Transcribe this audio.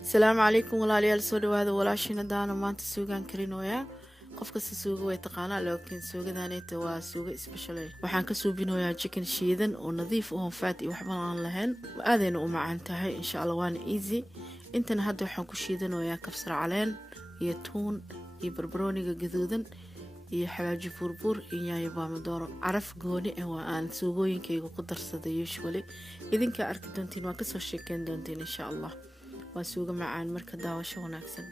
السلام عليكم walaalyaal soo dhawaada walaashina daana maanta suugaan karinoyaa qof kasta suuga way taqaanaa laakiin suugadaanayta waa suuga special waxaan ka suubinoyaa chicken shiidan oo nadiif oo fat iyo waxba aan lahayn aadayna u macaan tahay insha Allah waana easy intana hadda waxaan ku shiidanayaa kabsar caleen iyo tuun iyo barbarooniga gaduudan iyo xawaaji furfur iyo yaanyo baamadooro caraf gooni ah waa aan suugooyinkayga ku darsaday usually idinka arki doontiin waan ka soo sheekeyn doontiin insha Allah وسوق معان مركز داوشة وناكسن